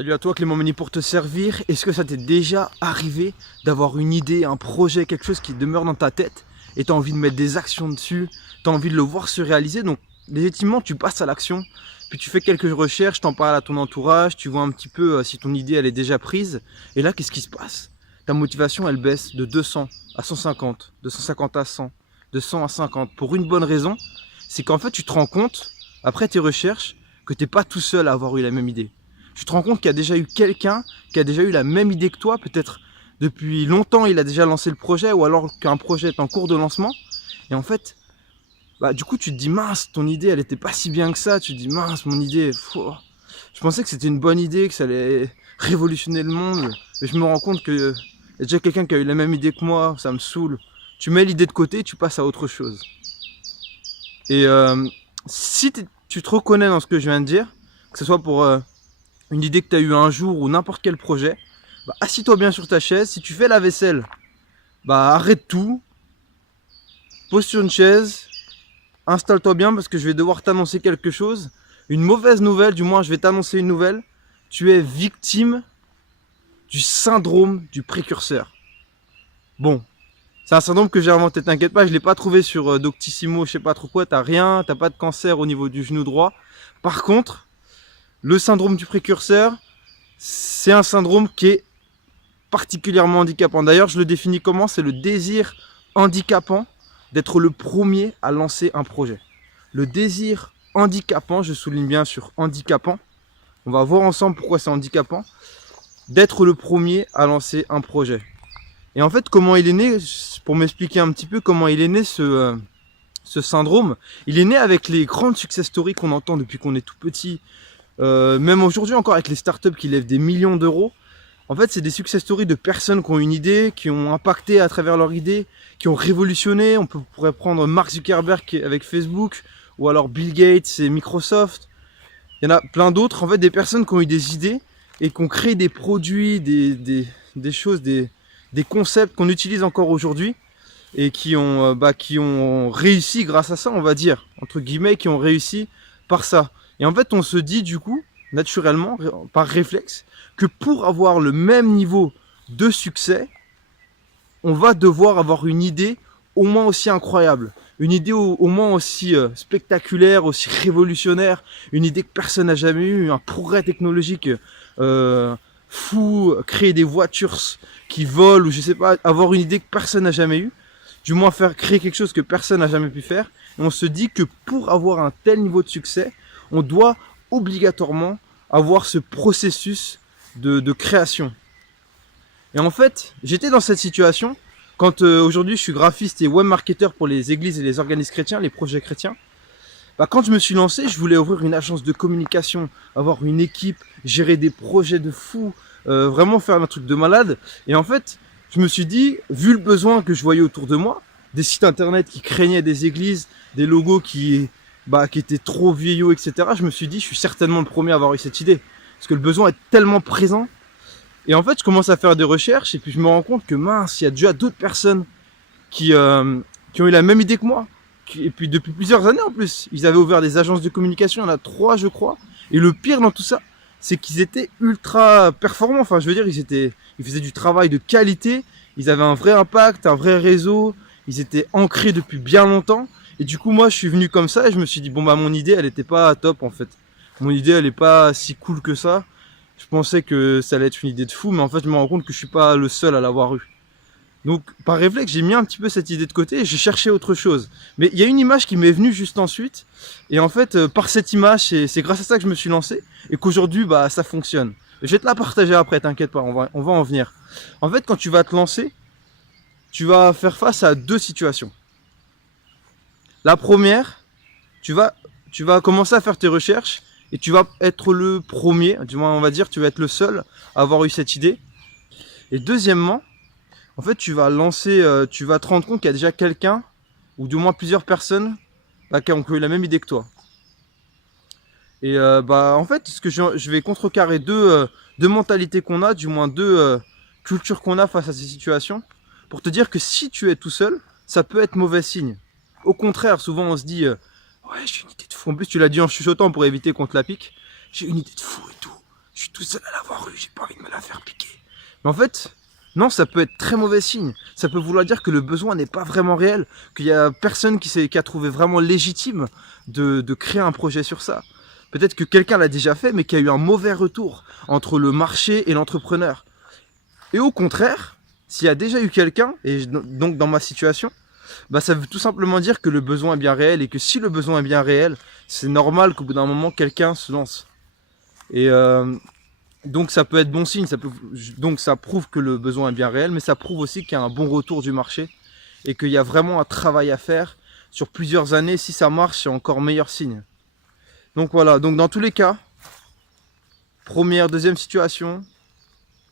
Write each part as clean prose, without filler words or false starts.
Salut à toi Clément Meni pour te servir. Est-ce que ça t'est déjà arrivé d'avoir une idée, un projet, quelque chose qui demeure dans ta tête et tu as envie de mettre des actions dessus, tu as envie de le voir se réaliser, donc légitimement tu passes à l'action, puis tu fais quelques recherches, t'en parles à ton entourage, tu vois un petit peu si ton idée elle est déjà prise, et là qu'est-ce qui se passe? Ta motivation elle baisse de 200 à 150, de 150 à 100, de 100 à 50, pour une bonne raison, c'est qu'en fait tu te rends compte, après tes recherches, que tu n'es pas tout seul à avoir eu la même idée. Tu te rends compte qu'il y a déjà eu quelqu'un qui a déjà eu la même idée que toi, peut-être depuis longtemps il a déjà lancé le projet, ou alors qu'un projet est en cours de lancement, et en fait, du coup tu te dis mince, ton idée elle était pas si bien que ça, tu te dis mince, mon idée, je pensais que c'était une bonne idée, que ça allait révolutionner le monde, mais je me rends compte qu'il y a déjà quelqu'un qui a eu la même idée que moi, ça me saoule. Tu mets l'idée de côté, tu passes à autre chose. Et si tu te reconnais dans ce que je viens de dire, que ce soit pour une idée que tu as eue un jour ou n'importe quel projet, assis-toi bien sur ta chaise. Si tu fais la vaisselle, arrête tout, pose sur une chaise, installe-toi bien parce que je vais devoir t'annoncer quelque chose. Une mauvaise nouvelle, du moins je vais t'annoncer une nouvelle. Tu es victime du syndrome du précurseur. Bon, c'est un syndrome que j'ai inventé, t'inquiète pas, je ne l'ai pas trouvé sur Doctissimo, je sais pas trop quoi, t'as rien, t'as pas de cancer au niveau du genou droit. Par contre, le syndrome du précurseur, c'est un syndrome qui est particulièrement handicapant. D'ailleurs, je le définis comment? C'est le désir handicapant d'être le premier à lancer un projet. Le désir handicapant, je souligne bien sur handicapant, on va voir ensemble pourquoi c'est handicapant, d'être le premier à lancer un projet. Et en fait, comment il est né, pour m'expliquer un petit peu comment il est né ce syndrome, il est né avec les grandes success stories qu'on entend depuis qu'on est tout petit, même aujourd'hui encore avec les startups qui lèvent des millions d'euros. En fait, c'est des success stories de personnes qui ont une idée, qui ont impacté à travers leur idée, qui ont révolutionné. On pourrait prendre Mark Zuckerberg avec Facebook, ou alors Bill Gates et Microsoft. Il y en a plein d'autres, en fait, des personnes qui ont eu des idées et qui ont créé des produits, des choses, des concepts qu'on utilise encore aujourd'hui et qui ont réussi grâce à ça, on va dire, entre guillemets, qui ont réussi par ça. Et en fait, on se dit du coup, naturellement, par réflexe, que pour avoir le même niveau de succès, on va devoir avoir une idée au moins aussi incroyable, une idée au moins aussi spectaculaire, aussi révolutionnaire, une idée que personne n'a jamais eue, un progrès technologique fou, créer des voitures qui volent, ou je sais pas, avoir une idée que personne n'a jamais eue, du moins créer quelque chose que personne n'a jamais pu faire. Et on se dit que pour avoir un tel niveau de succès, on doit obligatoirement avoir ce processus de création. Et en fait, j'étais dans cette situation quand aujourd'hui je suis graphiste et webmarketeur pour les églises et les organismes chrétiens, les projets chrétiens. Quand je me suis lancé, je voulais ouvrir une agence de communication, avoir une équipe, gérer des projets de fou, vraiment faire un truc de malade. Et en fait, je me suis dit, vu le besoin que je voyais autour de moi, des sites internet qui craignaient des églises, des logos qui étaient trop vieillots, etc. Je me suis dit, je suis certainement le premier à avoir eu cette idée. Parce que le besoin est tellement présent. Et en fait, je commence à faire des recherches et puis je me rends compte que mince, il y a déjà d'autres personnes qui ont eu la même idée que moi. Et puis depuis plusieurs années en plus, ils avaient ouvert des agences de communication, il y en a 3 je crois. Et le pire dans tout ça, c'est qu'ils étaient ultra performants. Enfin, je veux dire, ils faisaient du travail de qualité, ils avaient un vrai impact, un vrai réseau, ils étaient ancrés depuis bien longtemps. Et du coup, moi, je suis venu comme ça et je me suis dit, bon mon idée, elle était pas top en fait. Mon idée, elle est pas si cool que ça. Je pensais que ça allait être une idée de fou, mais en fait, je me rends compte que je suis pas le seul à l'avoir eu. Donc, par réflexe, j'ai mis un petit peu cette idée de côté et j'ai cherché autre chose. Mais il y a une image qui m'est venue juste ensuite. Et en fait, par cette image, c'est grâce à ça que je me suis lancé et qu'aujourd'hui, ça fonctionne. Je vais te la partager après, t'inquiète pas, on va en venir. En fait, quand tu vas te lancer, tu vas faire face à 2 situations. La première, tu vas commencer à faire tes recherches et tu vas être le premier, du moins on va dire, tu vas être le seul à avoir eu cette idée. Et deuxièmement, en fait, tu vas te rendre compte qu'il y a déjà quelqu'un, ou du moins plusieurs personnes, qui ont eu la même idée que toi. Et en fait, ce que je vais contrecarrer deux mentalités qu'on a, du moins 2 cultures qu'on a face à ces situations, pour te dire que si tu es tout seul, ça peut être mauvais signe. Au contraire, souvent on se dit, ouais, j'ai une idée de fou. En plus, tu l'as dit en chuchotant pour éviter qu'on te la pique. J'ai une idée de fou et tout. je suis tout seul à l'avoir eu, j'ai pas envie de me la faire piquer. Mais en fait, non, ça peut être très mauvais signe. Ça peut vouloir dire que le besoin n'est pas vraiment réel, qu'il y a personne qui a trouvé vraiment légitime de créer un projet sur ça. Peut-être que quelqu'un l'a déjà fait, mais qu'il y a eu un mauvais retour entre le marché et l'entrepreneur. Et au contraire, s'il y a déjà eu quelqu'un, et donc dans ma situation, bah ça veut tout simplement dire que le besoin est bien réel, et que si le besoin est bien réel, c'est normal qu'au bout d'un moment, quelqu'un se lance. Et donc ça peut être bon signe, donc ça prouve que le besoin est bien réel, mais ça prouve aussi qu'il y a un bon retour du marché, et qu'il y a vraiment un travail à faire sur plusieurs années. Si ça marche, c'est encore meilleur signe. Donc voilà, donc dans tous les cas, première, deuxième situation,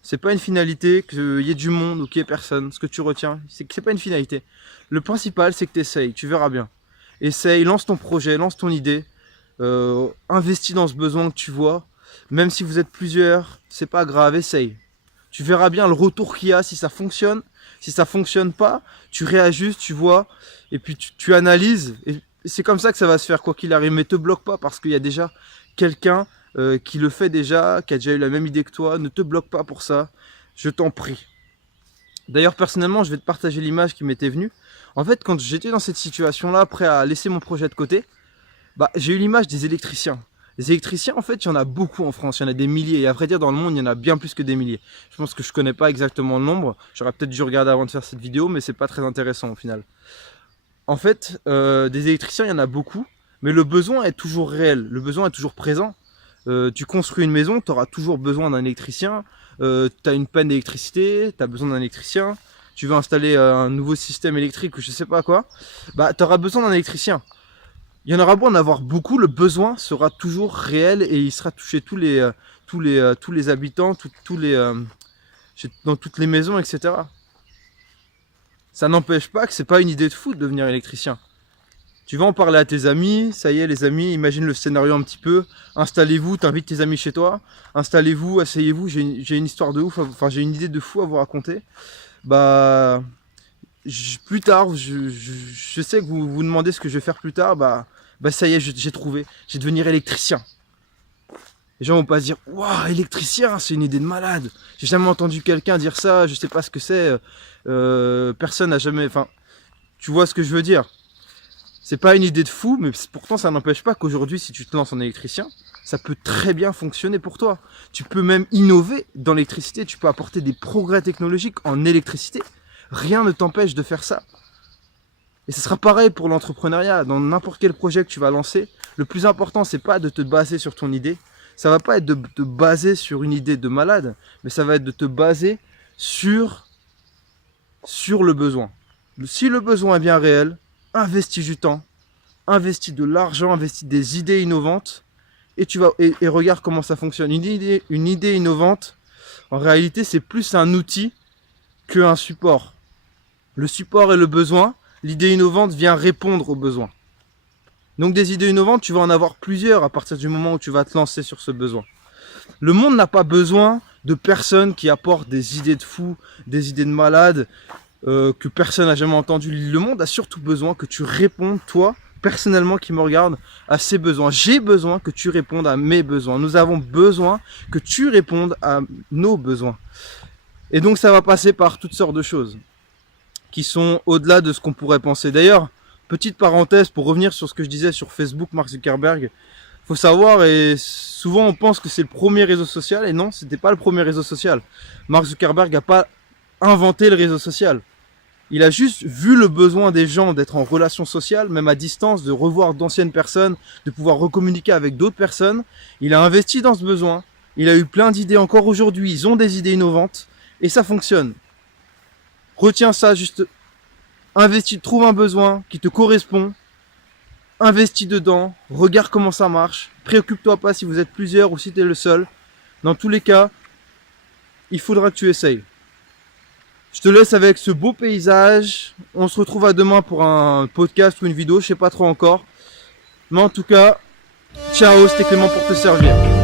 c'est pas une finalité qu'il y ait du monde ou qu'il y ait personne. Ce que tu retiens, c'est que c'est pas une finalité. Le principal, c'est que tu essayes, tu verras bien. Essaye, lance ton projet, lance ton idée, investis dans ce besoin que tu vois. Même si vous êtes plusieurs, c'est pas grave, essaye. Tu verras bien le retour qu'il y a, si ça fonctionne. Si ça fonctionne pas, tu réajustes, tu vois, et puis tu analyses. Et c'est comme ça que ça va se faire, quoi qu'il arrive. Mais te bloque pas parce qu'il y a déjà quelqu'un qui le fait déjà, qui a déjà eu la même idée que toi. Ne te bloque pas pour ça, je t'en prie. D'ailleurs, personnellement, je vais te partager l'image qui m'était venue. En fait, quand j'étais dans cette situation-là, prêt à laisser mon projet de côté, bah, j'ai eu l'image des électriciens. Les électriciens, en fait, il y en a beaucoup en France, il y en a des milliers. Et à vrai dire, dans le monde, il y en a bien plus que des milliers. Je pense que je connais pas exactement le nombre. J'aurais peut-être dû regarder avant de faire cette vidéo, mais c'est pas très intéressant au final. En fait, des électriciens, il y en a beaucoup, mais le besoin est toujours réel, le besoin est toujours présent. Tu construis une maison, tu auras toujours besoin d'un électricien. Tu as une panne d'électricité, tu as besoin d'un électricien. Tu veux installer un nouveau système électrique ou je sais pas quoi, bah tu auras besoin d'un électricien. Il y en aura beau en avoir beaucoup, le besoin sera toujours réel et il sera touché tous les habitants, dans toutes les maisons, etc. Ça n'empêche pas que c'est pas une idée de fou de devenir électricien. Tu vas en parler à tes amis, ça y est les amis, imagine le scénario un petit peu. Installez-vous, t'invites tes amis chez toi, installez-vous, asseyez-vous, j'ai une histoire de ouf, enfin j'ai une idée de fou à vous raconter. Bah, plus tard, je sais que vous vous demandez ce que je vais faire plus tard, bah ça y est, j'ai trouvé, je vais devenir électricien. Les gens vont pas se dire, waouh, électricien, c'est une idée de malade. J'ai jamais entendu quelqu'un dire ça, je sais pas ce que c'est. Personne n'a jamais, enfin, tu vois ce que je veux dire. C'est pas une idée de fou, mais pourtant ça n'empêche pas qu'aujourd'hui, si tu te lances en électricien, ça peut très bien fonctionner pour toi. Tu peux même innover dans l'électricité, tu peux apporter des progrès technologiques en électricité. Rien ne t'empêche de faire ça. Et ce sera pareil pour l'entrepreneuriat, dans n'importe quel projet que tu vas lancer. Le plus important, c'est pas de te baser sur ton idée. Ça va pas être de te baser sur une idée de malade, mais ça va être de te baser sur le besoin. Si le besoin est bien réel, investis du temps, investis de l'argent, investis des idées innovantes, et et regarde comment ça fonctionne. Une idée innovante, en réalité, c'est plus un outil qu'un support. Le support est le besoin, l'idée innovante vient répondre aux besoins. Donc des idées innovantes, tu vas en avoir plusieurs à partir du moment où tu vas te lancer sur ce besoin. Le monde n'a pas besoin de personnes qui apportent des idées de fous, des idées de malades, que personne n'a jamais entendu. Le monde a surtout besoin que tu répondes, toi, personnellement qui me regarde, à ses besoins. J'ai besoin que tu répondes à mes besoins. Nous avons besoin que tu répondes à nos besoins. Et donc ça va passer par toutes sortes de choses qui sont au-delà de ce qu'on pourrait penser. D'ailleurs, petite parenthèse pour revenir sur ce que je disais sur Facebook, Mark Zuckerberg. Faut savoir, et souvent on pense que c'est le premier réseau social, et non, c'était pas le premier réseau social. Mark Zuckerberg n'a pas inventé le réseau social. Il a juste vu le besoin des gens d'être en relation sociale, même à distance, de revoir d'anciennes personnes, de pouvoir recommuniquer avec d'autres personnes. Il a investi dans ce besoin. Il a eu plein d'idées encore aujourd'hui. Ils ont des idées innovantes et ça fonctionne. Retiens ça, juste investis, trouve un besoin qui te correspond. Investis dedans, regarde comment ça marche. Préoccupe-toi pas si vous êtes plusieurs ou si tu es le seul. Dans tous les cas, il faudra que tu essayes. Je te laisse avec ce beau paysage. On se retrouve à demain pour un podcast ou une vidéo, je sais pas trop encore. Mais en tout cas, ciao, c'était Clément pour te servir.